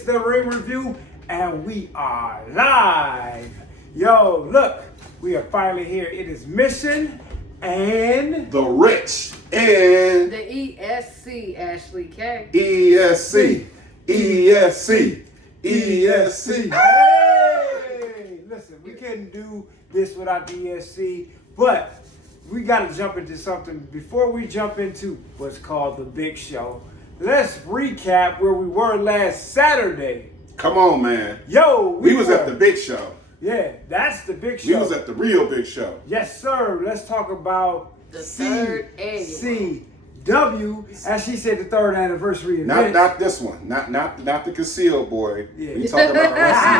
It's the Ring Review, and we are live. Yo, look, we are finally here. It is Mizzion and the Rich and the ESC, Ashley K. ESC. Hey, listen, we couldn't do this without the ESC, but we got to jump into something before we jump into what's called the Big Show. Let's recap where we were last Saturday. Come on, man. Yo, we was at the Big Show. Yeah, that's the Big Show. We was at the real Big Show. Yes, sir. Let's talk about the third annual. CW, as she said, the third anniversary event. Not this one. Not the concealed boy. Yeah. We talking about the rest of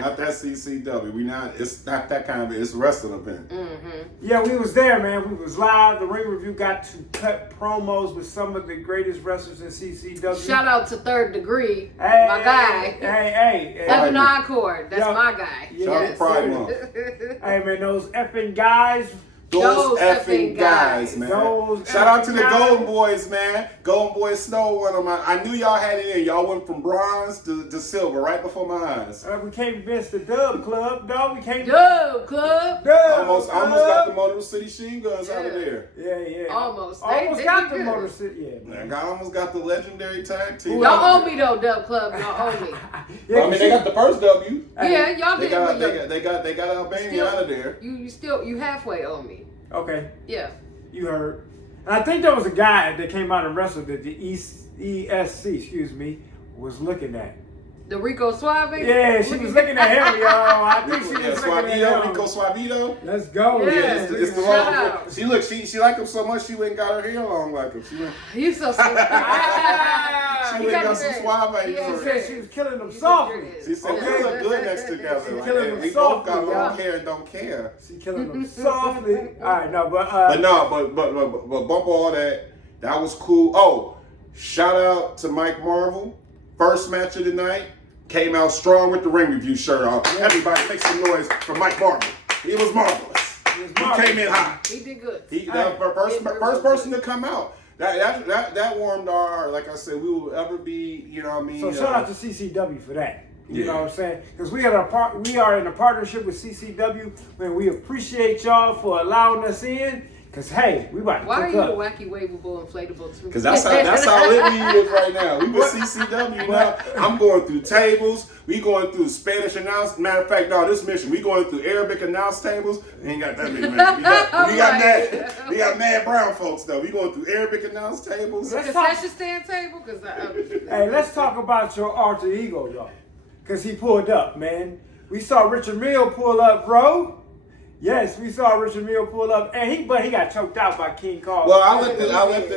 not that CCW. It's not that kind of, it's wrestling event. Mm-hmm. Yeah, we was there, man. We was live. The Ring Review got to cut promos with some of the greatest wrestlers in CCW. Shout out to Third Degree, my guy. Hey. Evan Encore, that's my guy. Shout out to Pride Month. Hey, man, those effing guys. Those effing guys, man. Shout out to the Golden Boys, man. Golden Boys Snow, one of my. I knew y'all had it in. Y'all went from bronze to silver right before my eyes. We can't miss the Dub Club, dog. We can't. Dub Club. Almost got the Motor City Sheen Guns out of there. Yeah. Almost Got the Motor City. Yeah, I almost got the legendary tag team. Y'all owe me though, Dub Club. Y'all owe me. Well, I mean, they got the first W. Yeah, y'all did. They got Albania out of there. You halfway owe me. Okay. Yeah. You heard. And I think there was a guy that came out and wrestled that the ESC, was looking at. The Rico Suave? Yeah, she was looking at him, yo. I think she was looking at him. Rico Suavito. Let's go. Yeah, it's the wrong. She liked him so much she went and got her hair long like him. You so sweet. She went and got some Suave. She said she was killing them softly. She said you look good next together. She killing them we softly. both got long hair and don't care. She killing them softly. All right, no, but bump all that. That was cool. Oh, shout out to Mike Marvel. First match of the night. Came out strong with the Ring Review shirt on. Yeah. Everybody make some noise for Mike Marvel. He was marvelous. He came in hot. He did good. First person to come out. That warmed our heart. Like I said, we will ever be, you know what I mean? So shout out to CCW for that. You know what I'm saying? Because we are in a partnership with CCW, and we appreciate y'all for allowing us in. Because, hey, we about to Why are cook you up. the wacky, waveable, inflatable too? Because that's how lit we is right now. We with CCW now. I'm going through tables. We going through Spanish announce. Matter of fact, no, this mission, we going through Arabic annouse tables. We ain't got that many, man. We got mad brown folks, though. We going through Arabic announce tables. Concession stand table? Hey, let's talk about your alter ego, y'all. Because he pulled up, man. We saw Richard Mill pull up, bro. Yes, we saw Richard Mill pull up, and he got choked out by King Kong. Well,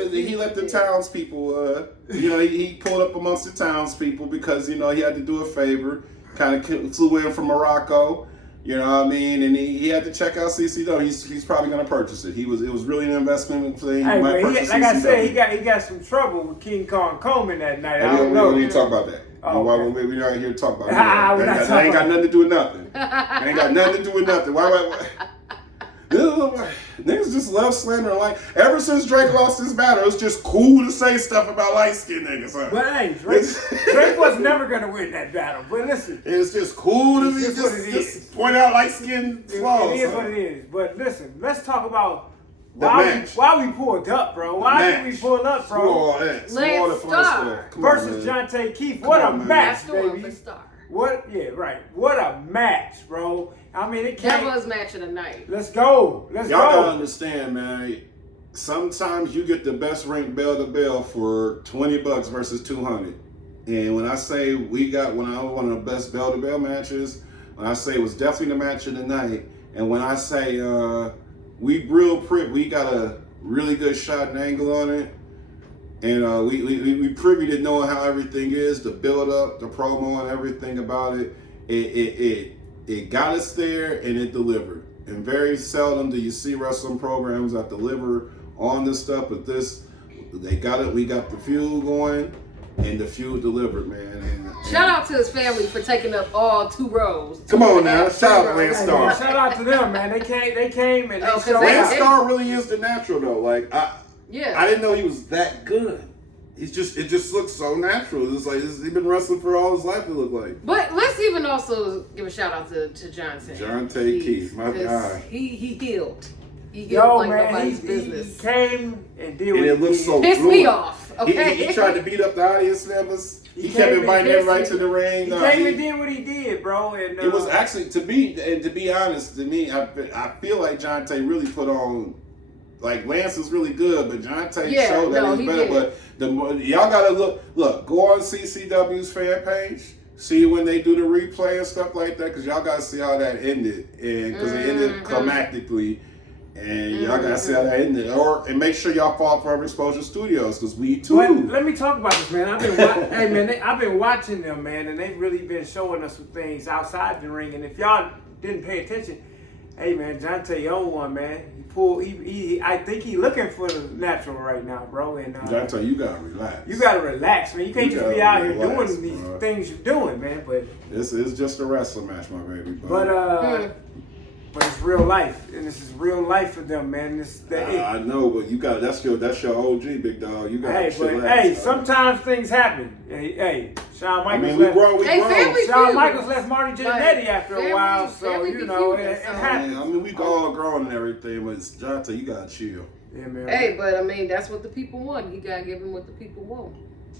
he let the townspeople. He pulled up amongst the townspeople because he had to do a favor. Kind of flew in from Morocco. You know what I mean? And he had to check out CCW. He's probably going to purchase it. It was really an investment thing. Hey, like I said, he got some trouble with King Kong Coleman that night. I don't know. We don't need to talk about that. Oh, okay. We're not here to talk about that. That ain't got nothing to do with nothing. That ain't got nothing to do with nothing. Why? Niggas just love slandering. Like, ever since Drake lost his battle, it's just cool to say stuff about light-skinned niggas. Huh? But hey, Drake was never going to win that battle. But listen. It's just cool to just point out light-skinned flaws. It is what it is. But listen, let's talk about why we pulled up, bro. Why did we pull up, bro? All that. Lance Starr versus Jonte Keith. What a match, baby. Star. What a match, bro. I mean, it can't. That was match of the night. Let's go. Y'all gotta understand, man. Sometimes you get the best ranked bell to bell for $20 versus $200. And when I say one of the best bell to bell matches, when I say it was definitely the match of the night, and when I say we got a really good shot and angle on it. And we privy to knowing how everything is, the build up, the promo and everything about it. It got us there and it delivered. And very seldom do you see wrestling programs that deliver on this stuff, but they got it. We got the feud going and the feud delivered, man. And shout out to his family for taking up all 2 rows. Come on now, shout out to Lance Starr. Shout out to them, man. They came and they showed Lance Starr really is the natural though. Like I didn't know he was that good. it just looks so natural. It's like he's been wrestling for all his life. It look like. But let's even also give a shout out to Jonte. Jonte Keith, my guy. He healed. He healed Yo, like man, nobody's he business. came and did what And it looks so Pissed fluid. me off. Okay. He tried to beat up the audience members. He He kept came inviting and everybody pissed to the ring. He No, came and did what he did, bro. And it was actually to be honest, to me, I feel like Jonte really put on. Like Lance is really good, but Jonte showed that he's better. did. But y'all gotta look. Go on CCW's fan page. See when they do the replay and stuff like that, because y'all gotta see how that ended, and because it ended climactically, and y'all gotta see how that ended. And make sure y'all follow Forever Exposure Studios, because we too. But let me talk about this, man. I've been watching them, man, and they've really been showing us some things outside the ring. And if y'all didn't pay attention, hey, man, Jonte on one, man. I think he looking for the natural right now, bro. And Jonte, you gotta relax. You gotta relax, man. You can't just be out here relax, doing these bro. things you're doing, man. But This is just a wrestling match, my baby. but it's real life, and this is real life for them, man. I know, but you got that's your OG, big dog. You got sometimes things happen. Hey, Shawn Michaels we left. grown. family Shawn feud. Michaels left Marty Jannetty after a while, so family you know it feud, happens. We all grown and everything, but it's Jonte, you gotta chill. Yeah, man. Hey, but I mean, that's what the people want. You gotta give them what the people want.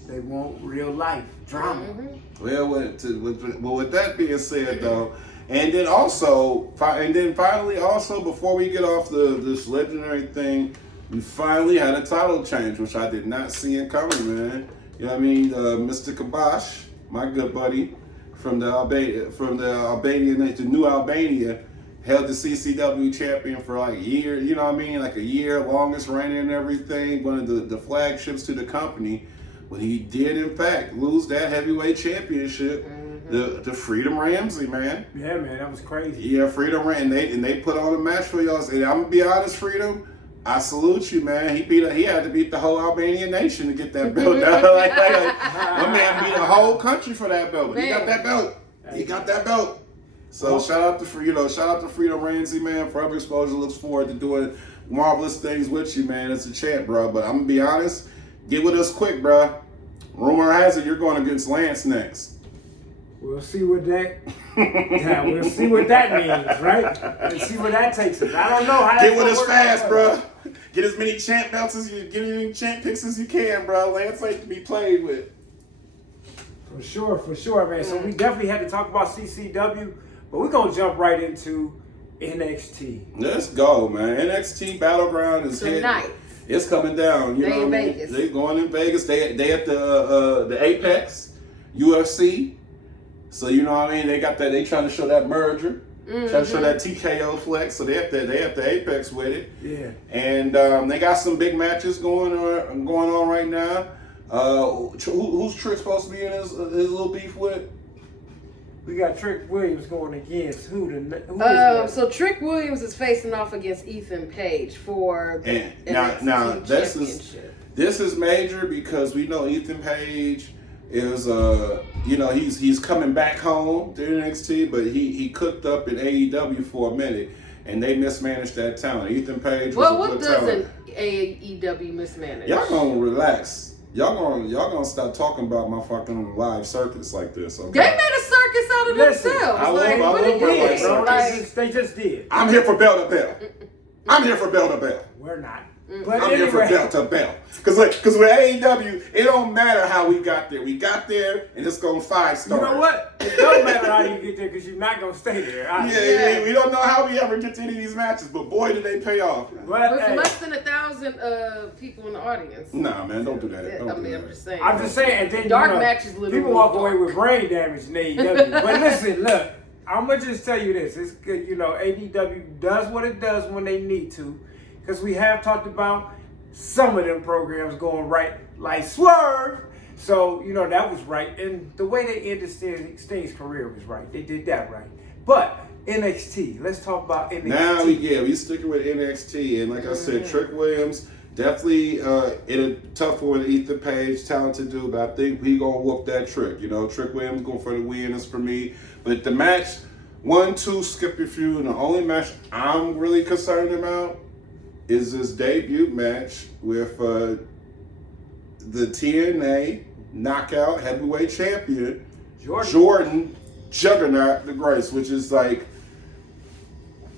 They want real life drama. Mm-hmm. Well, with that being said, though, and then finally, also before we get off this legendary thing, we finally had a title change, which I did not see it coming, man. You know what I mean? Mr. Kabosh, my good buddy from the Albania, to New Albania, held the CCW champion for like a year. You know what I mean? Like a year, longest reigning and everything. One of the flagships to the company. But he did, in fact, lose that heavyweight championship to Freedom Ramsey, man. Yeah, man, that was crazy. Yeah, Freedom Ramsey, and they put on a match for y'all. And I'm gonna be honest, Freedom, I salute you, man. He had to beat the whole Albanian nation to get that belt down. My man beat the whole country for that belt. But he got that belt. He got that belt. So shout out to Freedom Ramsey, man. Forever Exposure looks forward to doing marvelous things with you, man. It's a champ, bro. But I'm gonna be honest. Get with us quick, bro. Rumor has it you're going against Lance next. We'll see what that. We'll see what that means, right? Let's see where that takes us. I don't know how. Get with us fast, bro. Get as many champ belts as you get, as many champ picks as you can, bro. Lance ain't to be played with. For sure, man. So we definitely had to talk about CCW, but we're gonna jump right into NXT. Let's go, man. NXT Battleground is Tonight. hitting. It's coming down. You know what I mean? Vegas. They going in Vegas. They at the Apex UFC. So you know what I mean? They got that. They trying to show that merger. Trying to show that TKO flex. So they at the Apex with it. Yeah. And they got some big matches going on right now. Who's Trick supposed to be in his little beef with? We got Trick Williams going against who is that? So Trick Williams is facing off against Ethan Page for the now championship. this is major because we know Ethan Page is he's coming back home to NXT, but he cooked up in AEW for a minute and they mismanaged that talent. Ethan Page was a good talent. What doesn't AEW mismanage? Y'all gonna relax. Y'all gonna stop talking about my fucking live circuits like this, okay? They made a circus out of themselves. I love did? bro. They just did. I'm here for bell to bell. I'm here for bell to bell. We're not. But I'm here for bell to bell. Because with AEW, it don't matter how we got there. We got there, and it's going 5-star. You know what? It don't matter how you get there because you're not going to stay there. Yeah, we don't know how we ever get to any of these matches, but boy, did they pay off. With less than 1,000 people in the audience. Nah, man, don't do that. I'm just saying. I'm just saying. And then, dark matches literally. People walk away with brain damage in AEW. But listen, look, I'm going to just tell you this. It's good, AEW does what it does when they need to because we have talked about some of them programs going right, like Swerve. So, that was right. And the way they ended Sting's career was right. They did that right. But NXT, let's talk about NXT. Now, we sticking with NXT. And like I said, Trick Williams, definitely in a tough one with Ethan Page, talented dude. But I think he going to whoop that Trick. Trick Williams going for the win is for me. But the match, 1-2, skip your few. And the only match I'm really concerned about is this debut match with the TNA knockout heavyweight champion, Jordan Juggernaut the Grace, which is like,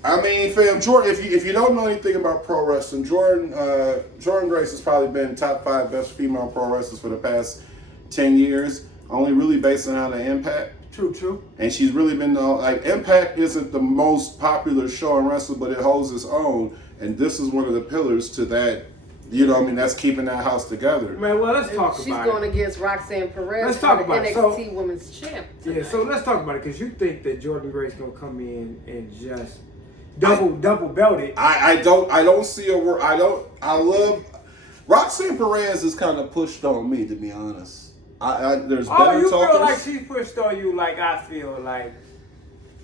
I mean, fam, Jordan. If you don't know anything about pro wrestling, Jordan Grace has probably been top 5 best female pro wrestlers for the past 10 years. Only really basing out of Impact. True. And she's really been like, Impact isn't the most popular show in wrestling, but it holds its own. And this is one of the pillars to that. You know what I mean? That's keeping that house together. Man, well, let's talk about it. She's going against Roxanne Perez. Let's talk about it. NXT Women's Champ. Yeah, so let's talk about it, because you think that Jordan Grace gonna come in and just double belt it. I don't see a word. I love Roxanne Perez is kind of pushed on me, to be honest. There's better you talkers. feel like she pushed on you like I feel like,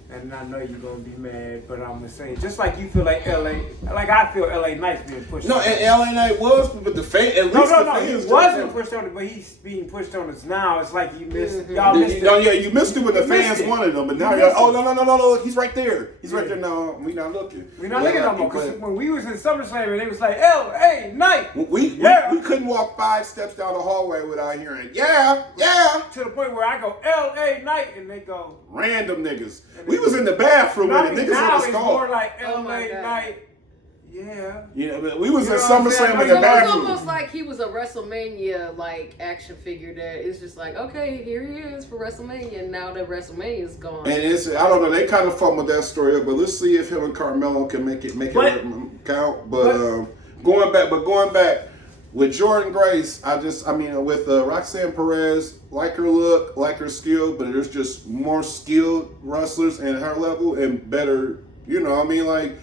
and I know you're gonna be mad, but I'm gonna say just like you feel like I feel LA Knight's being pushed. No, on and LA Knight was, but the fan, at least the fans. He wasn't pushed on it, but he's being pushed on us now. It's like you missed. Y'all missed it. No, yeah, you missed it when the fans wanted him, but now you're like, oh no, he's right there. He's right there. No, we not looking. We're not looking no more. Because when we was in SummerSlam and it was like LA Knight, we couldn't walk 5 steps down the hallway without hearing yeah. To the point where I go LA Knight and they go random niggas. We was in the bathroom with the niggas now on the it's skull. more like LA Knight. Yeah. Yeah, but we was You in know what I'm SummerSlam saying? in the It's bathroom. almost like he was a WrestleMania like action figure that it's just like, okay, here he is for WrestleMania, and now that WrestleMania is gone. And it's, I don't know, they kind of fumbled that story up, but let's see if him and Carmelo can make it count. But going back with Jordan Grace, with Roxanne Perez, like her look, like her skill, but there's just more skilled wrestlers in her level and better, you know what I mean? Like,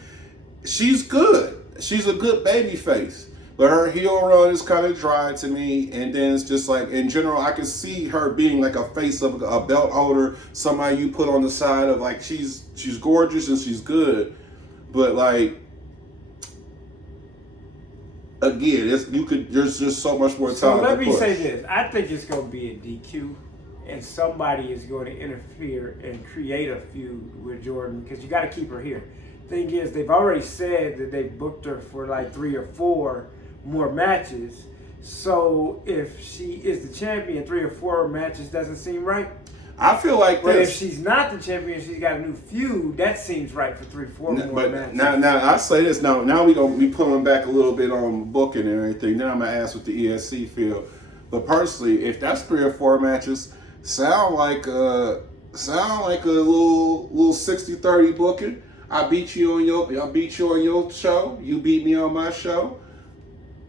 she's good. She's a good baby face. But her heel run is kind of dry to me. And then it's just like, in general, I can see her being like a face of a belt holder, somebody you put on the side of, like, she's gorgeous and she's good. But like, again, there's just so much more time. So let me say this. I think it's going to be a DQ. And somebody is going to interfere and create a feud with Jordan, because you got to keep her here. Thing is, they've already said that they booked her for like 3 or 4 more matches. So if she is the champion, 3 or 4 matches doesn't seem right. I feel like but if she's not the champion, she's got a new feud. That seems right for 3 or 4 more matches. Now I say this. Now we gonna be pulling back a little bit on booking and everything. Then I'm gonna ask what the ESC feel. But personally, if that's 3 or 4 matches, sound like a little 60-30 booking. I beat you on your show. You beat me on my show.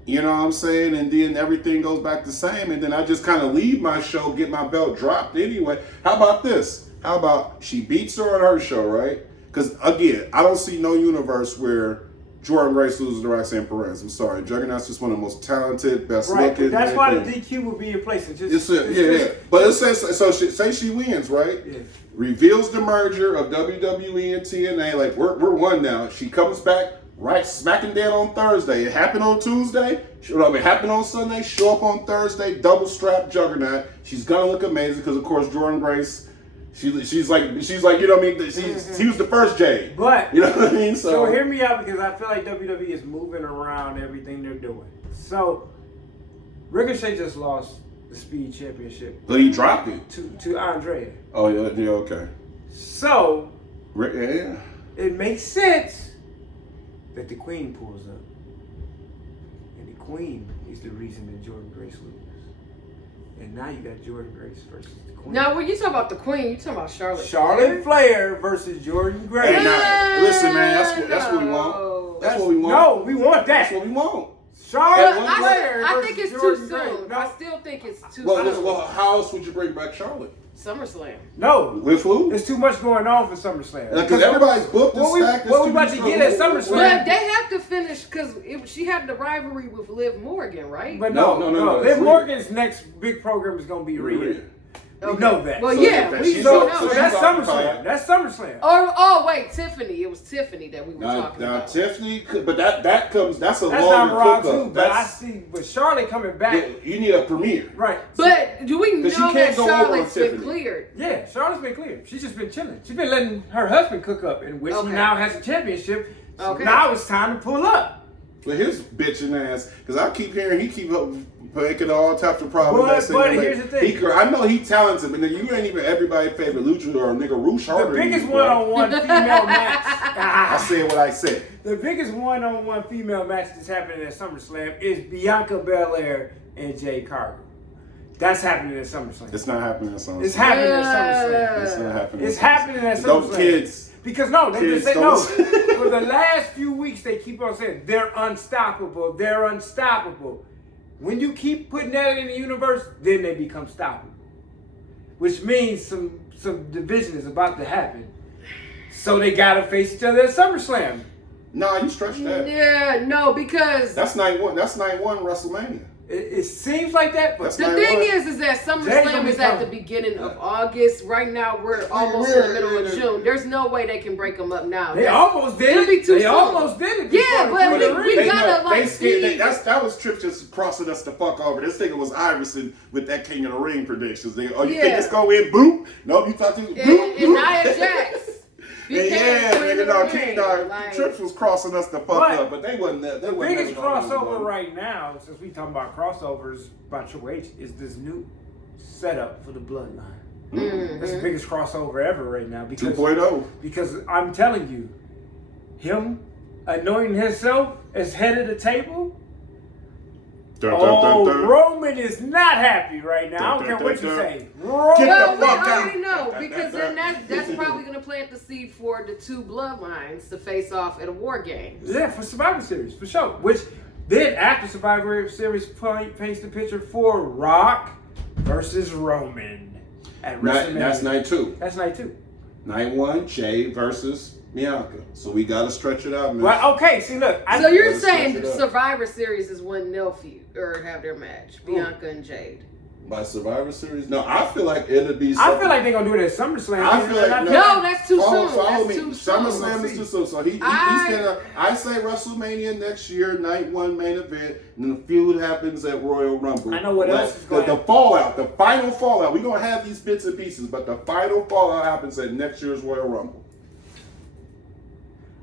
You know what I'm saying? And then everything goes back the same. And then I just kind of leave my show, get my belt dropped anyway. How about this? How about she beats her on her show, right? Because, again, I don't see no universe where Jordan Grace loses to Roxanne Perez. I'm sorry. Juggernaut's just one of the most talented, best looking. That's why the DQ would be in place. But it says, so say she wins, right? Yeah. Reveals the merger of WWE and TNA. Like, we're one now. She comes back right smack and dead on Thursday. It happened on Tuesday. It happened on Sunday. Show up on Thursday. Double strap Juggernaut. She's gonna look amazing because, of course, Jordan Grace. She's like, you know what I mean? She was the first Jade. But you know what I mean? So hear me out, because I feel like WWE is moving around everything they're doing. So Ricochet just lost the Speed Championship. But he dropped it to Andrea. Oh yeah, okay. So yeah, it makes sense that the Queen pulls up, and the Queen is the reason that Jordan Grace loses. And now you got Jordan Grace versus the Queen. Now, when you talk about the Queen, you talking about Charlotte Flair versus Jordan Grace. Hey, now, listen, man, that's what we want. That's what we want. No, we want that. That's what we want. Charlotte Flair. I think it's too soon. I still think it's too soon. Well, how else would you bring back Charlotte? SummerSlam. No. With who? There's too much going on for SummerSlam. Because everybody's booked and stacked. What we about to get at SummerSlam? But they have to finish, because she had the rivalry with Liv Morgan, right? But no. Liv Morgan's next big program is going to be Rhea. We know that. Well, so that's SummerSlam. That's SummerSlam. Oh, wait, Tiffany. It was Tiffany that we were talking about. Tiffany, but that's a longer cook-up. Too, but I see with Charlotte coming back. You need a premiere. Right. But do we know that Charlotte's been cleared? Yeah, Charlotte's been cleared. She's just been chilling. She's been letting her husband cook up, in which he now has a championship. So now it's time to pull up. with his bitching ass, because I keep hearing he keep up making all types of problems. But here's the thing. I know he talented, but you ain't even everybody's favorite luchador or nigga Roosh Harder. The biggest one-on-one female match. I said what I said. The biggest one-on-one female match that's happening at SummerSlam is Bianca Belair and Jade Cargill. That's happening at SummerSlam. It's not happening at SummerSlam. It's happening at SummerSlam. It's not happening. It's happening at SummerSlam. Those kids. Because no, they Kids just say no. don't- For the last few weeks, they keep on saying they're unstoppable. They're unstoppable. When you keep putting that in the universe, then they become stoppable. Which means some division is about to happen. So they gotta face each other at SummerSlam. Nah, you stretch that. Yeah, no, because That's night one. That's night one WrestleMania. It seems like that, but That's the not thing what- is that Jay's gonna SummerSlam be is at the coming. beginning of August. Right now, we're almost in the middle of June. There's no way they can break them up now. they almost did it'll it. be too They soon. almost did it. Yeah, before but the we ring. gotta, like, see- that was Tripp just crossing us the fuck over. This nigga was Iverson with that King of the Ring predictions. You think Yeah. it's going in? Boop. Nope, you thought you was boop. And Nia Jax. And became Queen nigga, of no, the King Ring, Dog, like- Trips was crossing us the fuck But up, but they wasn't. They The wasn't biggest never gonna crossover do right now, since we talking about crossovers by Triple H, is this new setup for the Bloodline. Mm-hmm. That's the biggest crossover ever right now because 2.0. because I'm telling you, him anointing himself as head of the table. Roman is not happy right now. I don't care what you say. Roman. Get Well, the we fuck already out. know because then that's probably going to plant the seed for the two bloodlines to face off at a War Games. Yeah, for Survivor Series, for sure. Which then after Survivor Series paints the picture for Rock versus Roman at WrestleMania. That's night two. That's night two. Night one, Jay versus Bianca. So we gotta stretch it out, man. Well, okay. See, look. So you're Let's saying switch it up. Survivor Series is when they'll feud or have their match, Bianca and Jade. By Survivor Series? No, I feel like it'll be. I feel like they're gonna do it at SummerSlam. I feel like No, that's too Follow soon. me. That's too soon. SummerSlam is too soon. So he's gonna. I say WrestleMania next year, night one main event, and then the feud happens at Royal Rumble. I know what else is going the fallout, the final fallout. We're gonna have these bits and pieces, but the final fallout happens at next year's Royal Rumble.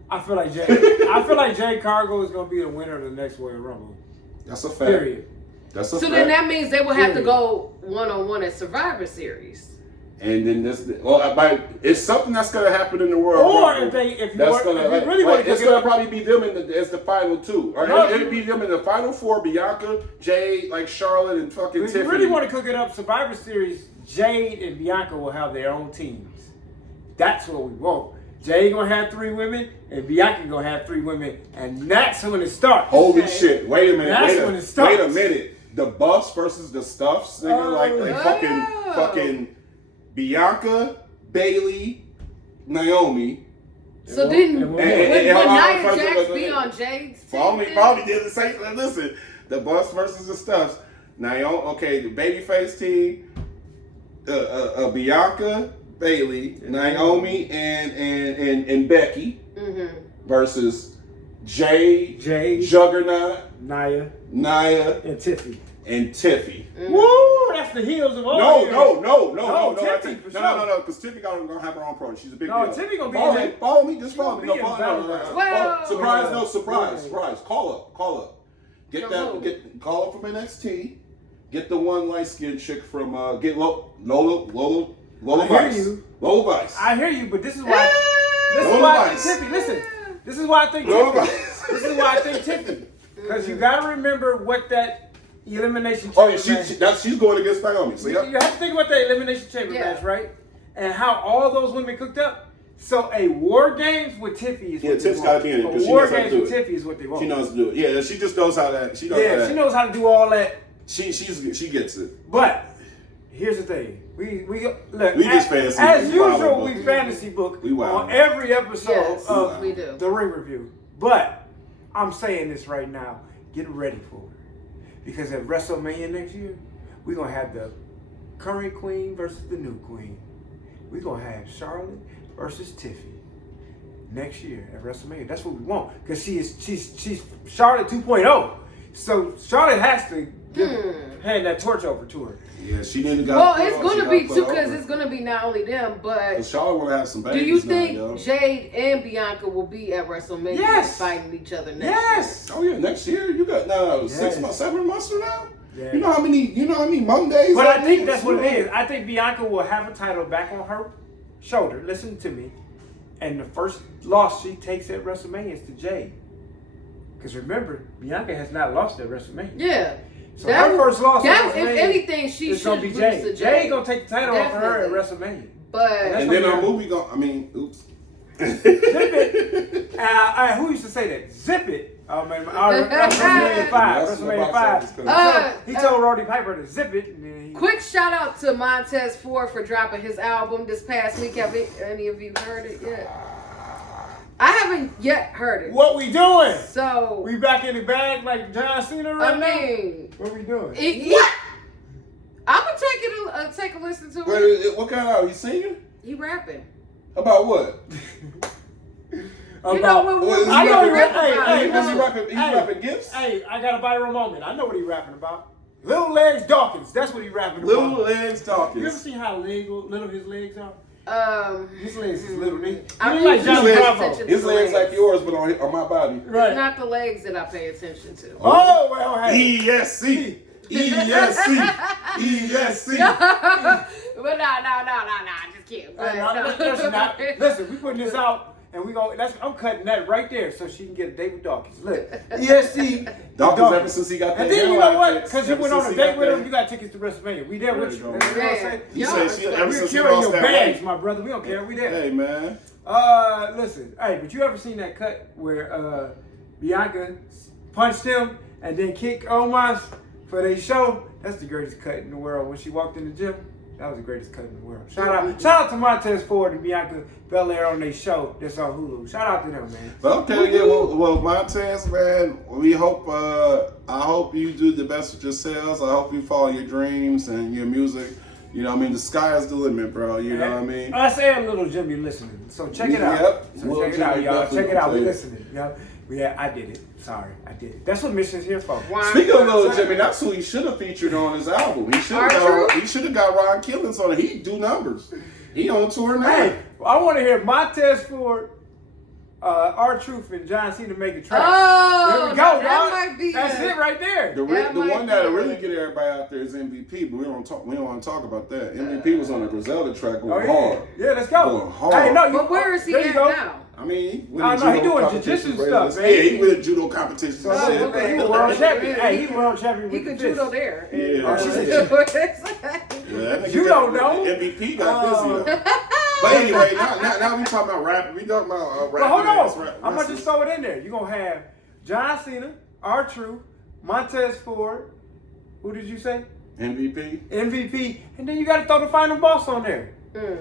I feel like Jay Cargill is gonna be the winner of the next Royal Rumble. That's a fact. Period. That's a So fact. then that means they will have to Period. go one-on-one at Survivor Series. And then it's something that's gonna happen in the Royal Or Rumble. if you That's want, gonna, if you really want to it's gonna probably be them as the final two, or No, it'll be them in the final four: Bianca, Jade, like Charlotte, and fucking if you Tiffany. really want to cook it up, Survivor Series, Jade and Bianca will have their own teams. That's what we want. Jade gonna have 3 women, and Bianca gonna have 3 women, and that's when it starts. Holy Okay? shit! Wait a minute! That's when it starts. Wait a minute! The Buffs versus the Stuffs, nigga, Oh. fucking Bianca, Bailey, Naomi. So won't- then, it would won't. Nia Jax be on Jade's team? Probably did the same. Listen, the Buffs versus the Stuffs. Naomi, okay, the babyface team. Bianca, Bailey, Naomi, and Becky versus Jade, Juggernaut, Nia, Nia, and Tiffy. and Tiffy. Woo! That's the heels of all. No, No, Tiffy, for sure. no, because Tiffy gonna have her own pro. She's a big No, deal. Tiffy gonna be follow in me, that- follow me, just She follow gonna me. No, be in follow, the no, no, battleground. Well- surprise. Call up. Get From that, who? call up from NXT. Get the one light skinned chick from get Lola I hear Vice. you. Lola Vice. I hear you, but this is why. This is Lola why I think Vice. Tiffy. Listen, this is why I think Lola Tiffy. Vice. This is why I think Tiffy. Because you got to remember what that elimination Oh yeah, chamber match. she's going against Naomi. So You have to think about that elimination chamber Yeah. match, right? And how all those women cooked up. So a War Games with Tiffy is Yeah, what they Tiff's want. gotta be in it, 'cause A she War knows how to Games do with it. Tiffy is what they want. she knows to do it. Yeah, she just knows how that. She knows Yeah, that. she knows how to do all that. She gets it. But here's the thing: we look. We just fantasy. As We wild usual, book. we fantasy book We wild. on every episode Yes, of we do. the Ring Review. But I'm saying this right now: get ready for it, because at WrestleMania next year, we're gonna have the current queen versus the new queen. We're gonna have Charlotte versus Tiffy next year at WrestleMania. That's what we want, because she's Charlotte 2.0. So Charlotte has to give hand that torch over to her. Yeah, she didn't got. Well, it's gonna be too, because it's gonna be not only them, but Charlotte want to have some babies. do you think now, Jade and Bianca will be at WrestleMania Yes. fighting each other next Yes. Oh yeah, next year you got now 6 months, 7 months from now. Yeah. You know how many Mondays? But that I think is? that's what it is. I think Bianca will have a title back on her shoulder. Listen to me. And the first loss she takes at WrestleMania is to Jade. Because remember, Bianca has not lost at WrestleMania. Yeah. So her first loss at If WrestleMania anything, she is should going to be lose Jade. to Jade going to take the title off of her at Definitely. WrestleMania. But And then our movie oops. Zip it. Who used to say that? Zip it. Oh man, WrestleMania 5. WrestleMania 5. He told Roddy Piper to zip it. And then quick shout out to Montez Ford for dropping his album this past week. Have any of you heard it yet? I haven't yet heard it. What we doing? So We back in the bag like John Cena right now? What we doing? What? I'm gonna take a listen to it. Wait, what kind of? You singing? He rapping. About what? You know what? Well, I know he he rapping about. hey, You Is he know? rapping? He's rapping gifts. Hey, I got a viral moment. I know what he rapping about. Little Legs Dawkins. That's what he rapping Little about. legs talking. You ever seen how little his legs are? His legs is little. I He like usually Johnny pay Bravo. attention His to legs like yours, but on my body. It's Right. not the legs that I pay attention to. Oh, well, hey. ESC. ESC. ESC. But no, just kidding. But, Hey, no, listen, we putting this out, and we go. I'm cutting that right there so she can get a date with Dawkins. Look, ESC. Dawkins ever since he got that And then you hair know like what? that, Because you ever went on since a he date got with that- him, you got tickets to WrestleMania. We there with you. There you You know what I'm go. saying? He Yeah. said she ever We're since he carrying lost your that bags, weight. my brother. We don't care. We there. Hey man. Listen. Hey, but you ever seen that cut where Bianca punched him and then kicked Omos for their show? That's the greatest cut in the world. When she walked in the gym, that was the greatest cut in the world. Shout out to Montez Ford and Bianca Belair on their show that's on Hulu. Shout out to them, man. But okay, yeah, well, Montez, man, we hope, I hope you do the best with yourselves. I hope you follow your dreams and your music. You know what I mean? The sky is the limit, bro. You know what I mean? Us and Little Jimmy listening. So check it out. Yep. So Little check it out, Jimmy y'all. definitely Check it out. We gonna listening. Yeah, I did it. Sorry, I did it. That's what Mission's here for. Speaking of Little Jimmy, that's who he should have featured on his album. He should have got Ron Killings on it. He do numbers. He on tour now. Hey, I want to hear Montez Ford, R-Truth, and John Cena make a track. Oh, there we go, that dog. might be That's it right there. The That might one that'll be really it. get everybody out there is MVP, but we don't want to talk about that. MVP was on a Griselda track going Oh, yeah. hard. Yeah, let's go. Going hard. Hey, no, But where is he there you at go. now? I mean, Oh, no, he doing jiu-jitsu stuff, man. Yeah, he with judo competitions. So, and shit. okay. he was world champion. Hey, he world champion He with could the fist. judo there. Yeah. Oh, she said Yeah, that nigga You got- don't know. MVP got busy though. But anyway, now we talking about rap. We talking about rap. But hold on. I'm going to just throw it in there. You're going to have John Cena, R-Truth, Montez Ford, who did you say? MVP. MVP, and then you got to throw the final boss on there.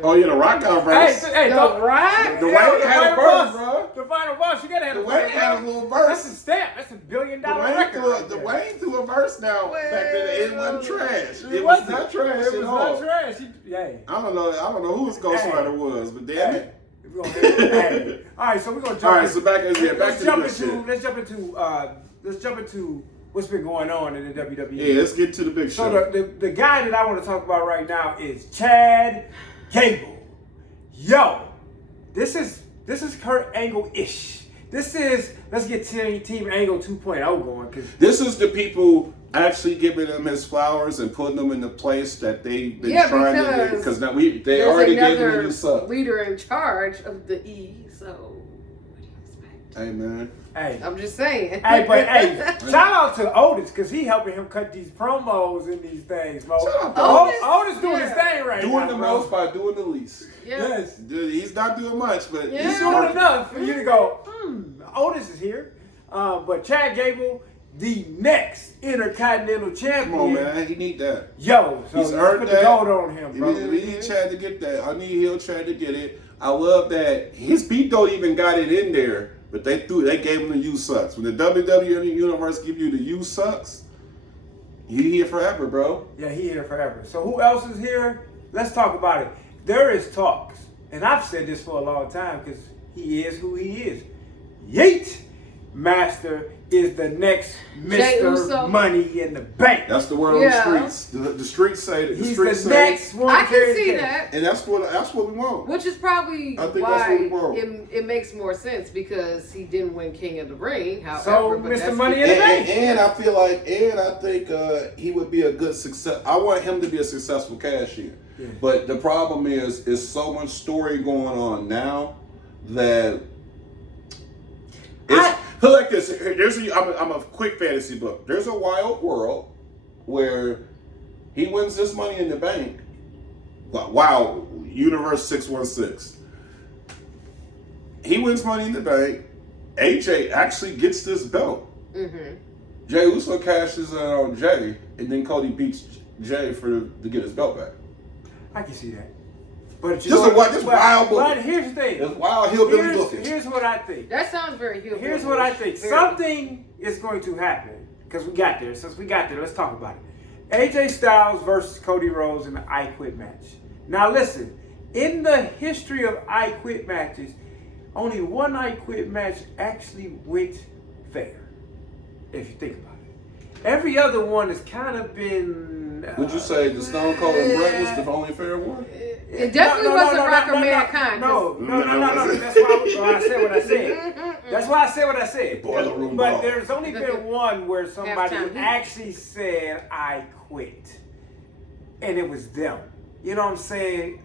Oh yeah, the Rock out verse. Hey, The throw- Rock? The Yeah, Wayne had a final verse, boss. bro. The final boss, you got to have The the Wayne final had a boss. little That's a verse. stamp. That's $1 billion The record. right there. Wayne threw a verse now back then. It wasn't trash. It It was wasn't. not trash It at was all. not trash. Yeah. I don't know who his ghostwriter was, but damn it. We're gonna hey. All right, so we're gonna jump. All right, in- so back to the let's good jump into what's been going on in the WWE. Yeah, let's get to the big So show. the guy that I want to talk about right now is Chad Gable. Yo, this is Kurt Angle-ish. This is let's get Team Angle 2.0 going because This is the people actually giving him his flowers and putting them in the place that they've been Yeah, trying to do. because Because now they There's already gave him another a new suck. leader in charge of the E, so what do you expect? Hey man. hey. I'm just saying. Hey, but hey, shout out to Otis because he helping him cut these promos and these things, bro. Shout out to Otis doing his thing right Doing now, the bro. most by doing the least. Yeah. Yes. Dude, he's not doing much, but Yeah. He's doing enough for you to go, Otis is here. But Chad Gable, the next Intercontinental Champion. Come on, man. He need that. Yo, so He's let's earned put that. the gold on him, bro. We need Chad to get that. I need he'll try to get it. I love that his beat don't even got it in there, but they gave him the "you sucks." When the WWE universe give you the "you sucks," you here forever, bro. Yeah, he here forever. So who else is here? Let's talk about it. There is talks, and I've said this for a long time because he is who he is. Yeet! Master is the next Jey Mr. Uso. Money in the Bank. That's the word Yeah. on the streets. The streets say that. The He's streets the say next one. I can carrying see the cake. that. and that's what we want. Which is probably I think that's what we why want. it makes more sense because he didn't win King of the Ring. However, So, but Mr. that's Money in the Bank. And I feel like, and I think he would be a good success. I want him to be a successful cashier. Yeah. But the problem is so much story going on now that it's put like this. I'm a quick fantasy book. There's a wild world where he wins this Money in the Bank. Wow, Universe 616. He wins Money in the Bank. AJ actually gets this belt. Mm-hmm. Jey Uso cashes in on Jey, and then Cody beats Jey to get his belt back. I can see that. But you This know, is wild. This wild book. But here's the thing. It's wild hillbilly looking. Here's what I think. That sounds very hillbilly. Here's what I think. Very. Something is going to happen because we got there. Since we got there, let's talk about it. AJ Styles versus Cody Rhodes in the I Quit match. Now listen, in the history of I Quit matches, only one I Quit match actually went fair. If you think about it, every other one has kind of been. Would you say the Stone Cold and Bret was the only fair one? It definitely wasn't Rock or Mankind. No. That's why I said what I said. That's why I said what I said. Boiler room But brawl. there's only been one where somebody Halftime heat. actually said, I quit. And it was them. You know what I'm saying?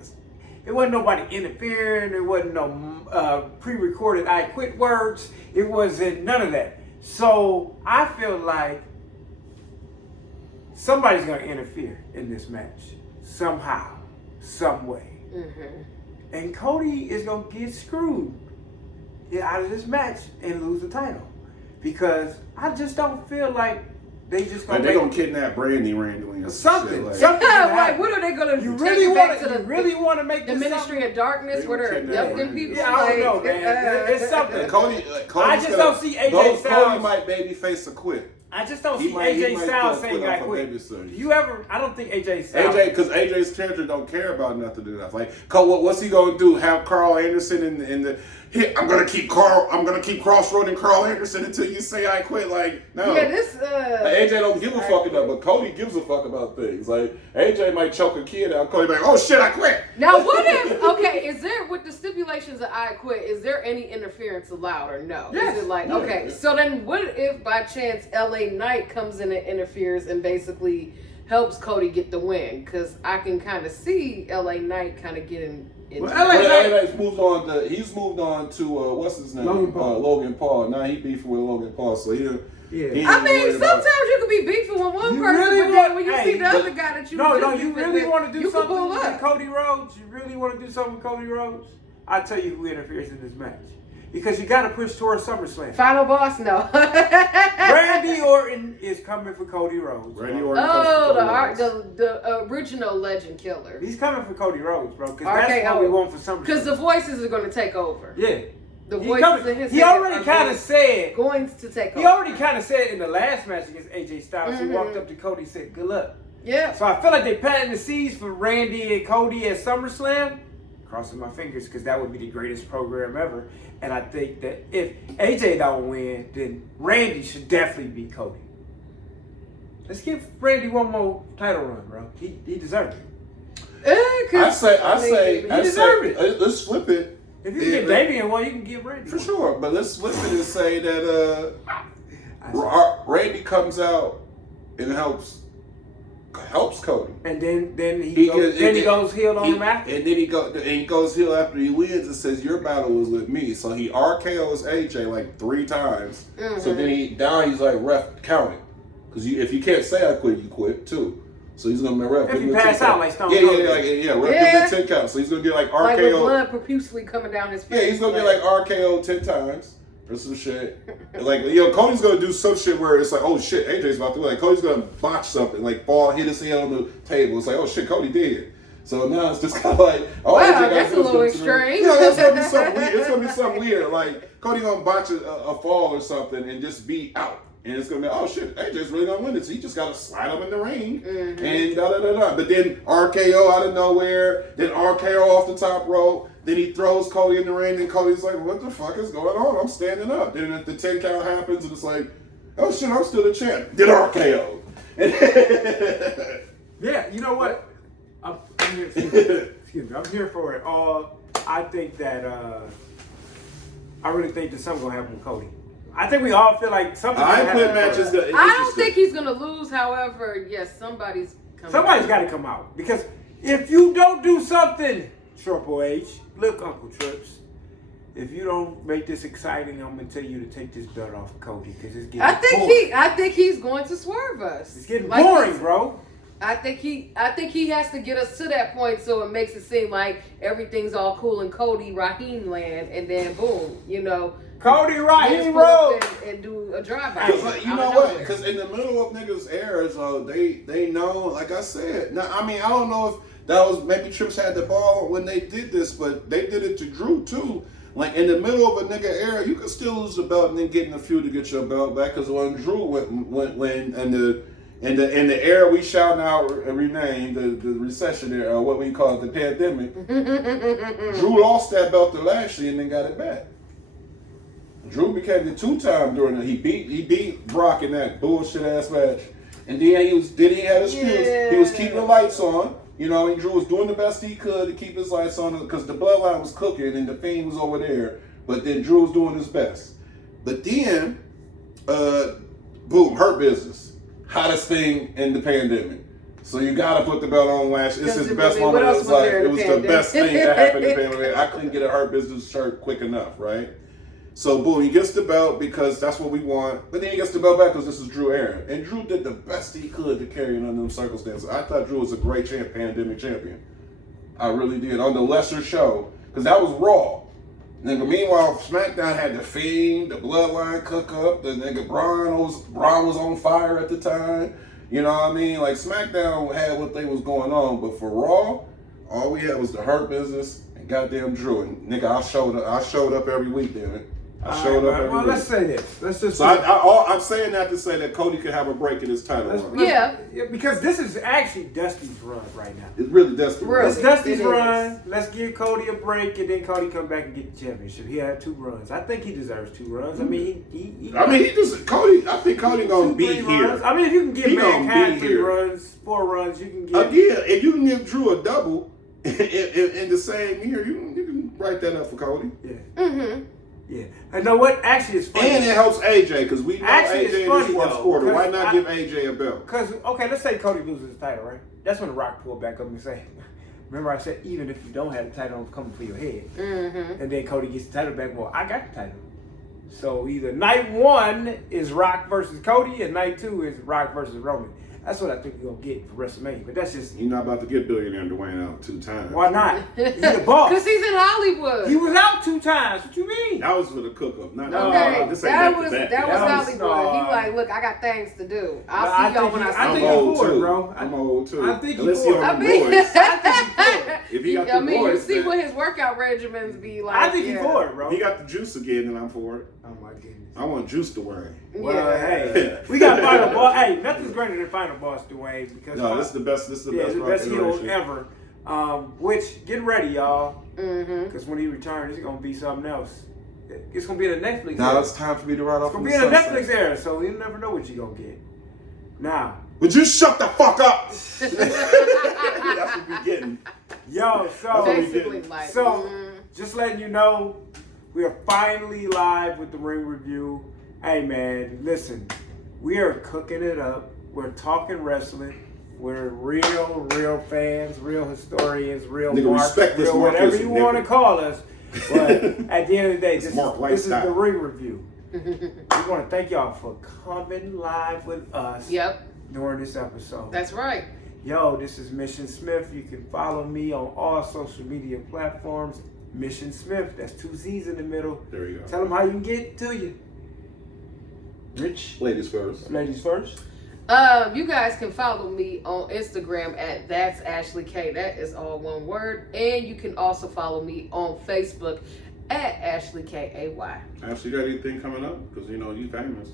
It wasn't nobody interfering. There wasn't no pre-recorded I quit words. It wasn't none of that. So I feel like somebody's going to interfere in this match. Somehow. Some way. Mm-hmm. And Cody is going to get screwed out of this match and lose the title. Because I just don't feel like they just going Like they're gonna kidnap Randy randomly or something. Like, Something. Like, what are they gonna do? You Take really it want back to? to You really want to make the this Ministry something? of Darkness They where were they're kidnapping abducting Randy. people? Yeah, I don't know, man. It's something. And Cody I just don't see AJ Styles. Cody might maybe face a quit. I just don't He see might- he AJ might Styles quit saying I off a quit. baby suit. Do you ever? I don't think AJ Styles. Because AJ's character don't care about nothing to do that. Like, what's he gonna do? Have Carl Anderson in the? Here, I'm gonna keep crossroading Carl Anderson until you say I quit. Like, no. Yeah, this. Like, AJ don't give a fuck about, but Cody gives a fuck about things. Like AJ might choke a kid out. Cody like, oh shit, I quit. Now, what if? Okay, is there with the stipulations of I quit? Is there any interference allowed or no? Yes. Is it like Yeah. okay? So then, what if by chance LA Knight comes in and interferes and basically helps Cody get the win? Because I can kind of see LA Knight kind of getting. Into Well, LA it. But he's moved on to what's his name? Logan Paul. Now he beefing with Logan Paul, so he Yeah. ain't I mean, worried about- sometimes you can be beefing with one You person, really but want- then when you hey, see the other guy that you No, just you beefing really with, want to do you can something pull with up. Cody Rhodes? You really want to do something with Cody Rhodes? I'll tell you who interferes in this match. Because you got to push towards SummerSlam. Final boss, no. Randy Orton is coming for Cody Rhodes. Randy bro. Orton. Oh, the original legend killer. He's coming for Cody Rhodes, bro. Because that's RKO. what we want for SummerSlam. Because the voices are going to take over. Yeah. The He voices coming- in his he head already are kind of said. going to take over. He already kind of said in the last match against AJ Styles, Mhm. he walked up to Cody and said, good luck. Yeah. So I feel like they planting the seeds for Randy and Cody at SummerSlam. Crossing my fingers because that would be the greatest program ever. And I think that if AJ don't win, then Randy should definitely beat Cody. Let's give Randy one more title run, bro. He deserves it. I say, deserve it. let's flip it. If you can get Damian one, you can get Randy For one. sure, but let's flip it and say that Randy comes out and helps Cody. And then he goes heel on him after. And then he goes heel after he wins and says your battle was with me. So he RKO's AJ like 3 times. Mm-hmm. So then he's like ref counting. Because if you can't say I quit, you quit too. So he's gonna be ref. If give you him a pass 10 out count. like Stone yeah, Cold yeah, did. like ref Yeah. gives him 10 counts. So he's gonna get like Like with RKO. blood profusely coming down his face. Yeah, he's gonna get like RKO 10 times or some shit. Like, Cody's gonna do some shit where it's like, oh shit, AJ's about to win. Like, Cody's gonna botch something, like hit his head on the table. It's like, oh shit, Cody did. So now it's just kind of like, oh, Wow, AJ got that's a this little to extreme. You know, that's gonna be something weird. It's gonna be something weird. Like, Cody gonna botch a fall or something and just be out. And it's gonna be, oh shit, AJ's really gonna win this. He just gotta slide him in the ring and da da da da. But then RKO out of nowhere, then RKO off the top rope, Then he throws Cody in the ring, and Cody's like, what the fuck is going on? I'm standing up. Then if the 10 count happens, and it's like, oh shit, I'm still the champ. Did RKO. Yeah, you know what? I'm here, excuse me, I'm here for it all. I think that, I really think that something's going to happen with Cody. I think we all feel like something's going to happen. matches. I don't think he's going to lose. However, yes, somebody's got to come out. Because if you don't do something, Triple H, look, Uncle Trips, if you don't make this exciting, I'm going to tell you to take this belt off of Cody because it's getting boring. I think he's going to swerve us. It's getting boring, bro. I think he has to get us to that point so it makes it seem like everything's all cool in Cody Raheem land, and then boom, Cody Raheem pull up Road and do a drive-by. Because you know what? Because in the middle of niggas' eras, they know. Like I said, now I mean I don't know if that was maybe Trips had the ball when they did this, but they did it to Drew too. Like in the middle of a nigga era, you could still lose the belt and then get in a feud to get your belt back. Because when Drew went in the era we shall now rename the recession era, or what we call it, the pandemic, Drew lost that belt to Lashley and then got it back. Drew became the 2-time during it. He beat Brock in that bullshit ass match, and then he had his skills. He was keeping the lights on. And Drew was doing the best he could to keep his lights on because the bloodline was cooking and the Fiend was over there. But then Drew was doing his best. But then, boom, Hurt Business. Hottest thing in the pandemic. So you gotta put the belt on Lashley. This is the best moment of his life. It was the best thing that happened in the pandemic. I couldn't get a Hurt Business shirt quick enough, right? So boom, he gets the belt because that's what we want. But then he gets the belt back because this is Drew Aaron. And Drew did the best he could to carry it under them circumstances. I thought Drew was a great pandemic champion. I really did. On the lesser show, because that was Raw. Nigga, meanwhile, SmackDown had the Fiend, the Bloodline cook up, the nigga Braun was on fire at the time. You know what I mean? Like SmackDown had what they was going on, but for Raw, all we had was the Hurt Business and goddamn Drew. And nigga, I showed up every week, damn it. I showed up every week. Well, let's say this. Let's just. So I'm saying that to say that Cody could have a break in his title run. Yeah, because this is actually Dusty's run right now. It's really Dusty's run. It's Dusty's run. Let's give Cody a break, and then Cody come back and get the championship. He had 2 runs. I think he deserves 2 runs. I mean, I think Cody gonna be here. Runs. I mean, if you can give Mankind 3 runs, 4 runs, you can give. Again, if you can give Drew a double in the same year, you can write that up for Cody. Yeah. Mm-hmm. Yeah, I know what actually is funny. And it helps AJ because we know actually AJ in his fourth quarter. Why not give AJ a belt? Because, okay, let's say Cody loses the title, right? That's when The Rock pulled back up and say, remember I said, even if you don't have the title, I'm coming for your head. Mm-hmm. And then Cody gets the title back. Well, I got the title. So either night 1 is Rock versus Cody and night 2 is Rock versus Roman. That's what I think we're going to get for WrestleMania. But that's just... You're not about to get billionaire Dwayne out 2 times. Why not? He's the boss. Because he's in Hollywood. He was out 2 times. What you mean? That was for the cook-up. That was Hollywood. He like, look, I got things to do. I'll see y'all when I see you. I think he's for it, bro. I'm old too. I think he's for it. I think he's for it. If he got the boys, you see what his workout regimens be like. I think he's for it, bro. If he got the juice again, then I'm for it. Oh my goodness. I want Juice Dwayne. Well, hey, we got Final Boss. Hey, nothing's greater than Final Boss Dwayne because this is the best. This is the best heel ever. Which get ready, y'all, because when he returns, it's gonna be something else. It's gonna be in the Netflix. Now it's time for me to ride off. It's gonna be in the Netflix era, so you never know what you're gonna get. Now, would you shut the fuck up? That's what we getting. Yo, just letting you know. We are finally live with the Ring Review. Hey man, listen, we are cooking it up. We're talking wrestling. We're real fans, real historians, real marks, real whatever you want to call us. But at the end of the day, this is the Ring Review. We want to thank y'all for coming live with us during this episode. That's right. Yo, this is Mission Smith. You can follow me on all social media platforms. Mission Smith, that's 2 Z's in the middle. There you go. Tell them how you can get to you. Rich? Ladies first. Ladies first. You guys can follow me on Instagram at That's Ashley K. That is all one word. And you can also follow me on Facebook at Ashley K-A-Y. Ashley, you got anything coming up? Because you famous.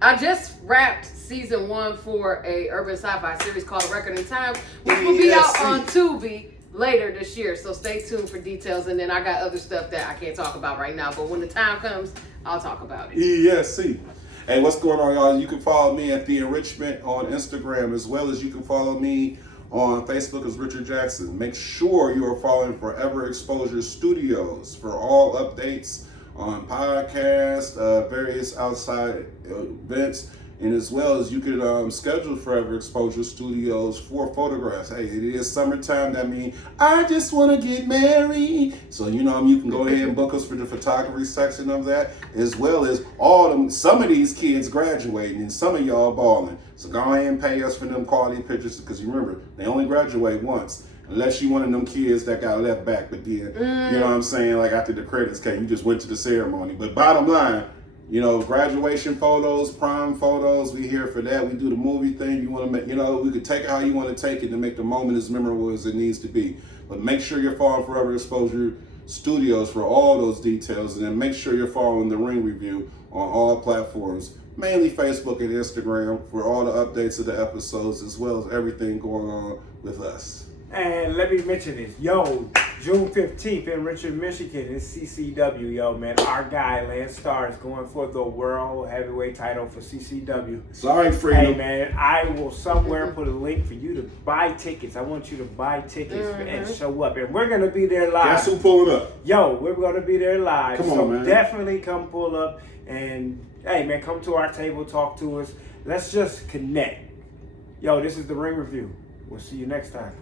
I just wrapped season 1 for a urban sci-fi series called A Record in Time, which will be out on Tubi later this year. So stay tuned for details. And then I got other stuff that I can't talk about right now. But when the time comes, I'll talk about it. ESC. Hey, what's going on, y'all? You can follow me at The Enrichment on Instagram, as well as you can follow me on Facebook as Richard Jackson. Make sure you are following Forever Exposure Studios for all updates on podcasts, various outside events, and as well as you can schedule Forever Exposure Studios for photographs. Hey, it is summertime. That means I just want to get married. So you can go ahead and book us for the photography section of that, as well as some of these kids graduating and some of y'all balling. So go ahead and pay us for them quality pictures, because you remember, they only graduate once. Unless you one of them kids that got left back, but then, you know what I'm saying, like after the credits came, you just went to the ceremony. But bottom line, graduation photos, prom photos, we here for that. We do the movie thing. You want to make, we could take it how you want to take it to make the moment as memorable as it needs to be. But make sure you're following Forever Exposure Studios for all those details, and then make sure you're following the Ring Review on all platforms, mainly Facebook and Instagram, for all the updates of the episodes, as well as everything going on with us. And let me mention this. June 15th in Richmond, Michigan is CCW, man. Our guy, Lance Starr, is going for the World Heavyweight title for CCW. Sorry, Freedom. Hey, man, I will somewhere put a link for you to buy tickets. I want you to buy tickets and show up. And we're going to be there live. Guess who pulling up? We're going to be there live. Come on, so man. Definitely come pull up. And, hey, man, come to our table, talk to us. Let's just connect. This is the Ring Review. We'll see you next time.